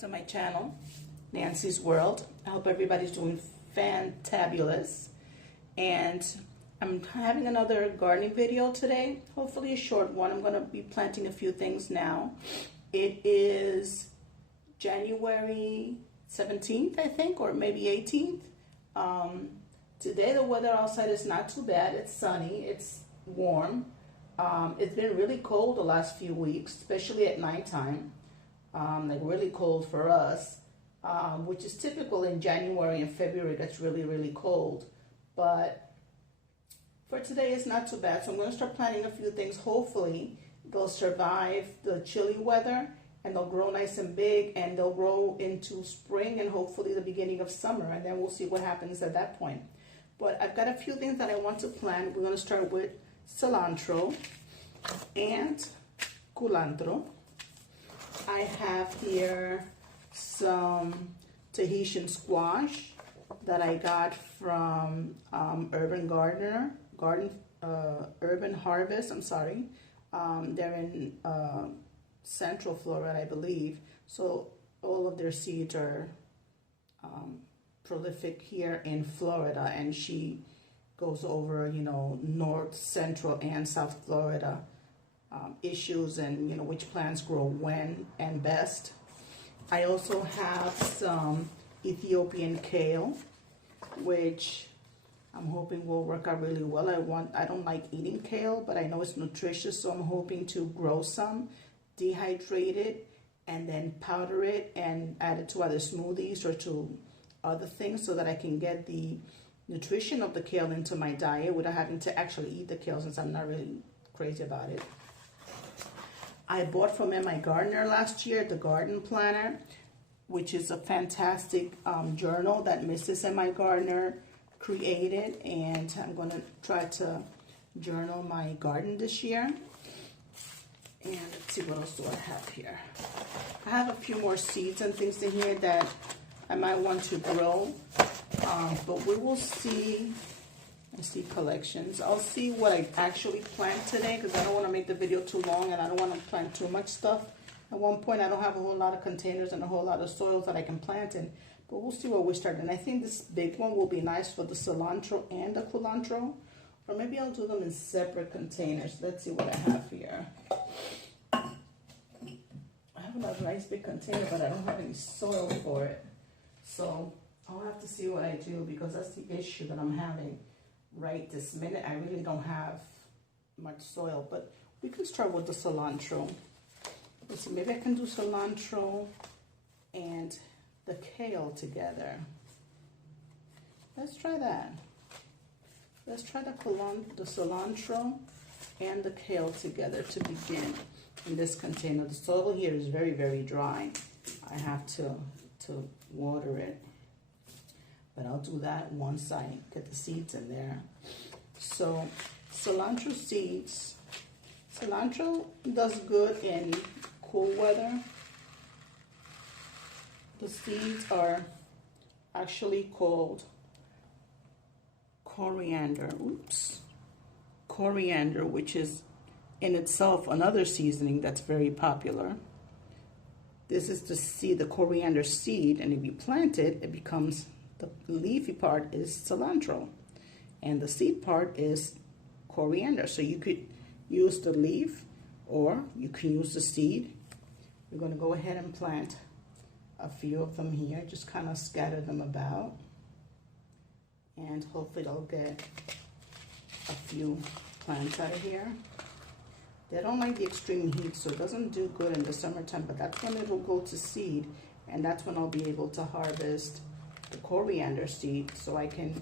to my channel, Nancy's World. I hope everybody's doing fantabulous. And I'm having another gardening video today, hopefully a short one. I'm going to be planting a few things now. It is January 17th, I think, or maybe 18th. Today the weather outside is not too bad. It's sunny, it's warm. It's been really cold the last few weeks, especially at nighttime. Like really cold for us, which is typical in January and February. That's really, really cold. But for today, it's not too bad. So I'm going to start planting a few things. Hopefully, they'll survive the chilly weather and they'll grow nice and big and they'll grow into spring and hopefully the beginning of summer. And then we'll see what happens at that point. But I've got a few things that I want to plant. We're going to start with cilantro and culantro. I have here some Tahitian squash that I got from Urban Harvest. I'm sorry. They're in Central Florida, I believe. So all of their seeds are prolific here in Florida, and she goes over, you know, North, Central, and South Florida issues and, you know, which plants grow when and best. I also have some Ethiopian kale, which I'm hoping will work out really well. I don't like eating kale, but I know it's nutritious, so I'm hoping to grow some, dehydrate it, and then powder it and add it to either smoothies or to other things so that I can get the nutrition of the kale into my diet without having to actually eat the kale, since I'm not really crazy about it. I bought from M.I. Gardener last year the Garden Planner, which is a fantastic journal that Mrs. M.I. Gardener created, and I'm going to try to journal my garden this year. And let's see, what else do I have here? I have a few more seeds and things in here that I might want to grow, but we will see. I see collections. I'll see what I actually plant today, because I don't want to make the video too long and I don't want to plant too much stuff. At one point, I don't have a whole lot of containers and a whole lot of soils that I can plant in, but we'll see where we start. And I think this big one will be nice for the cilantro and the culantro, or maybe I'll do them in separate containers. Let's see what I have here. I have a nice big container, but I don't have any soil for it. So I'll have to see what I do, because that's the issue that I'm having right this minute. I really don't have much soil, but we can start with the cilantro. Let's see, maybe I can do cilantro and the kale together. Let's try that. Let's try the cilantro and the kale together to begin in this container. The soil here is very, very dry. I have to water it. But I'll do that once I get the seeds in there. So cilantro seeds. Cilantro does good in cool weather. The seeds are actually called coriander. Coriander, which is in itself another seasoning that's very popular. This is the seed, the coriander seed, and if you plant it, it becomes, the leafy part is cilantro, and the seed part is coriander. So you could use the leaf, or you can use the seed. We're going to go ahead and plant a few of them here. Just kind of scatter them about, and hopefully they'll get a few plants out of here. They don't like the extreme heat, so it doesn't do good in the summertime, but that's when it'll go to seed, and that's when I'll be able to harvest the coriander seed, so I can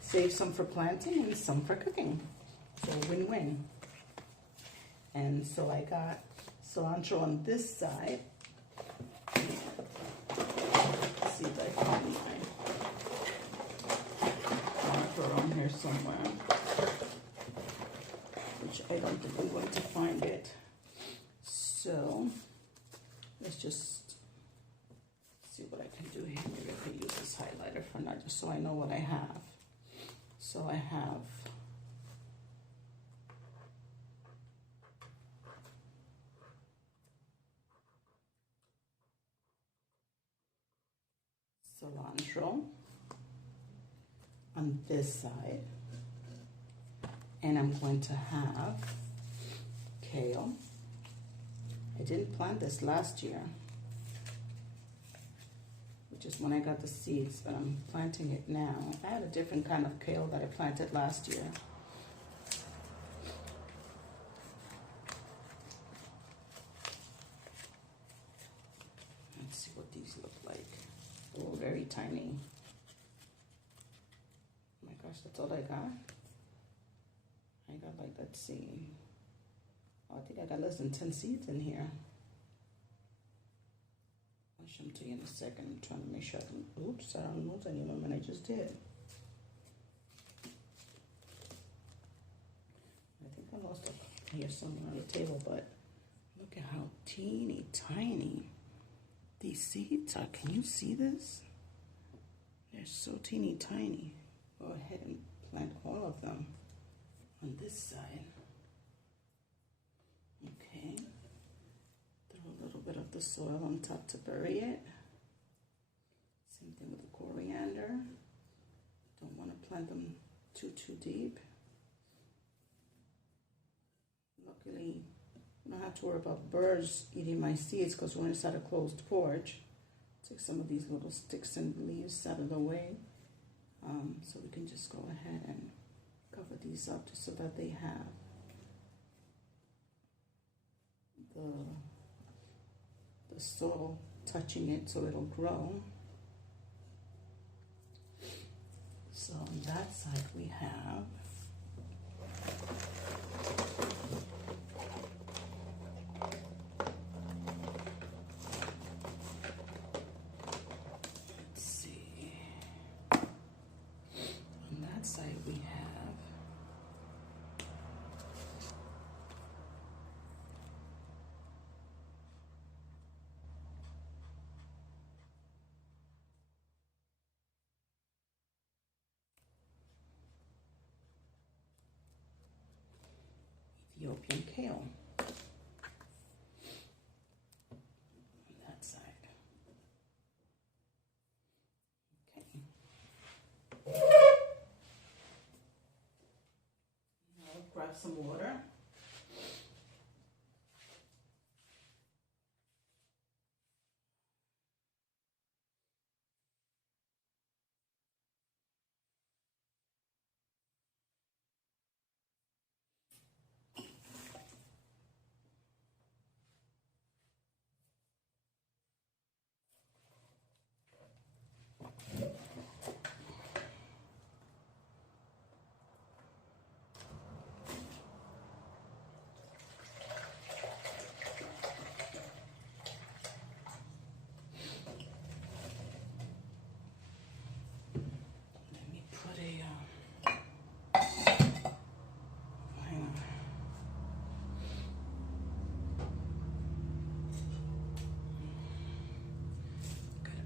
save some for planting and some for cooking. So win-win. And so I got cilantro on this side. Let's see if I can find my marker on here somewhere, which I don't think I'm going to find it. So let's just see what I can do here. Maybe I can use this highlighter for now, just so I know what I have. So I have cilantro on this side, and I'm going to have kale. I didn't plant this last year, which is when I got the seeds, but I'm planting it now. I had a different kind of kale that I planted last year. Let's see what these look like. Oh, very tiny. Oh my gosh, that's all I got? I got like, let's see. Oh, I think I got less than 10 seeds in here. I'll show them to you in a second. I'm trying to make sure I can, oops, I don't lose any of them, and I just did. I think I lost a here somewhere on the table, but look at how teeny tiny these seeds are. Can you see this? They're so teeny tiny. Go ahead and plant all of them on this side. Okay. Throw a little bit of the soil on top to bury it. Same thing with the coriander. Don't want to plant them too deep. Luckily, I don't have to worry about birds eating my seeds because we're inside a closed porch. Take some of these little sticks and leaves out of the way. So we can just go ahead and cover these up just so that they have the soil touching it so it'll grow. So on that side we have Ethiopian kale on that side. Okay. Now grab some water.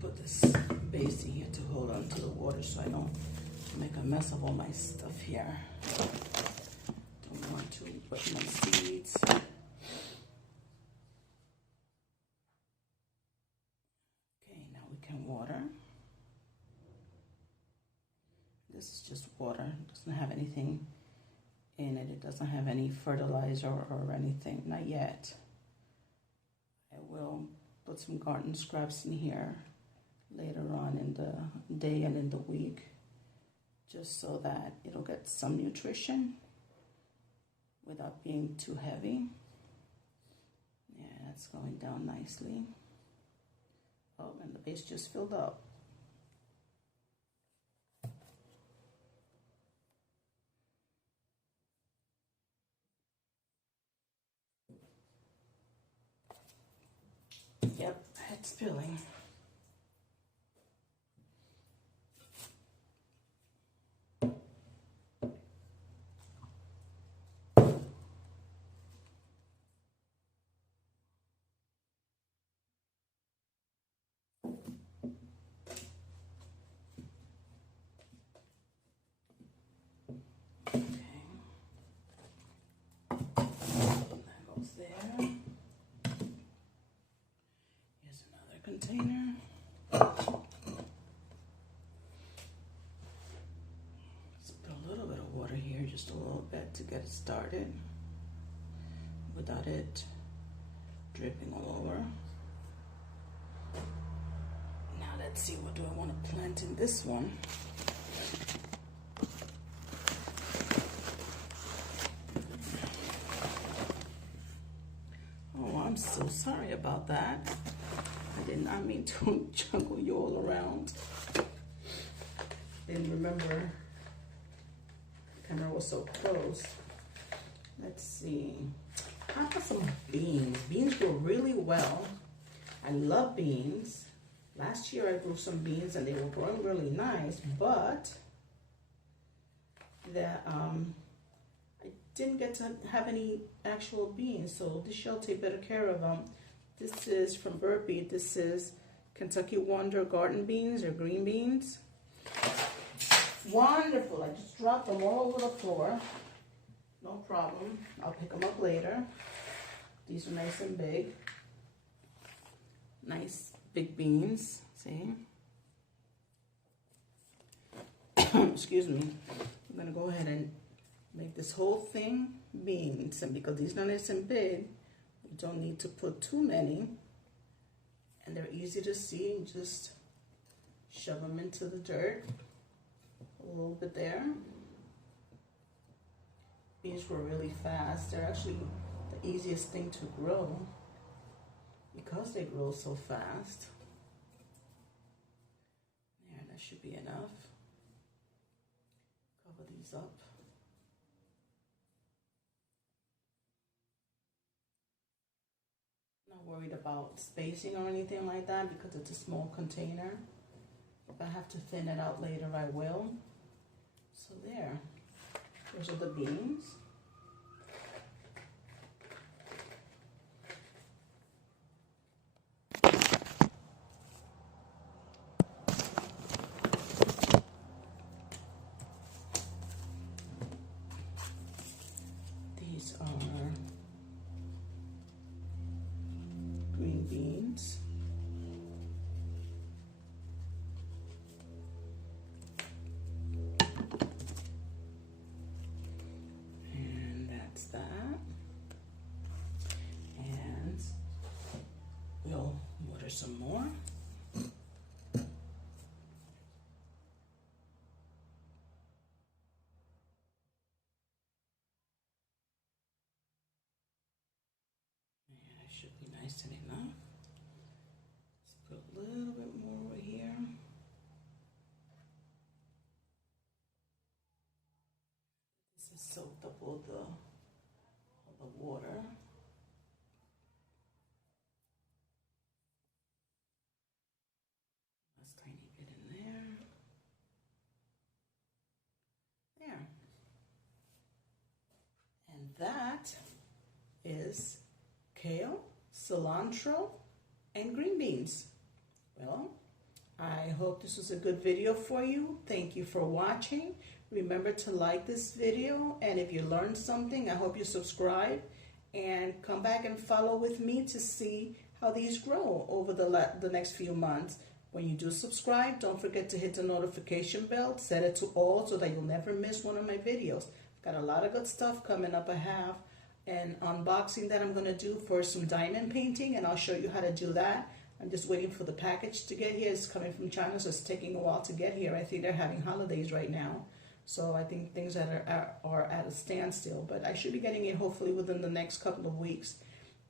Put this base in here to hold on to the water so I don't make a mess of all my stuff here. Don't want to put my seeds. Okay, now we can water. This is just water. It doesn't have anything in it. It doesn't have any fertilizer or anything. Not yet. I will put some garden scraps in here later on in the day and in the week, just so that it'll get some nutrition without being too heavy. Yeah, it's going down nicely. Oh, and the base just filled up. Yep, it's filling. Container. just a little bit to get it started without it dripping all over. Now let's see, what do I want to plant in this one? Oh, I'm so sorry about that. I did not mean to juggle you all around. Didn't remember the camera was so close. Let's see. How about some beans? Beans grow really well. I love beans. Last year I grew some beans and they were growing really nice, but I didn't get to have any actual beans, so this year I'll take better care of them. This is from Burpee. This is Kentucky Wonder garden beans or green beans. Wonderful. I just dropped them all over the floor. No problem. I'll pick them up later. These are nice and big. Nice big beans. See? Excuse me. I'm going to go ahead and make this whole thing beans. And because these are nice and big, we don't need to put too many. And they're easy to see. Just shove them into the dirt. A little bit there. Beans grow really fast. They're actually the easiest thing to grow because they grow so fast. There, that should be enough. Cover these up. Not worried about spacing or anything like that because it's a small container. If I have to thin it out later, I will. So there. Those are the beans. These are green beans. That, and we'll water some more. And it should be nice and enough. Let's put a little bit more over here. This is soaked up all the water. Last tiny bit in there. There. And that is kale, cilantro, and green beans. Well, I hope this was a good video for you. Thank you for watching. Remember to like this video, and if you learned something, I hope you subscribe and come back and follow with me to see how these grow over the next few months. When you do subscribe, don't forget to hit the notification bell, set it to all so that you'll never miss one of my videos. I've got a lot of good stuff coming up. I have an unboxing that I'm going to do for some diamond painting, and I'll show you how to do that. I'm just waiting for the package to get here. It's coming from China, so it's taking a while to get here. I think they're having holidays right now. So I think things that are at a standstill, but I should be getting it hopefully within the next couple of weeks,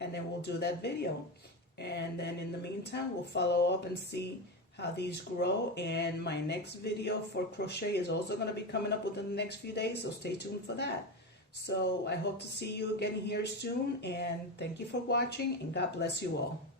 and then we'll do that video. And then in the meantime, we'll follow up and see how these grow. And my next video for crochet is also going to be coming up within the next few days, so stay tuned for that. So I hope to see you again here soon, and thank you for watching, and God bless you all.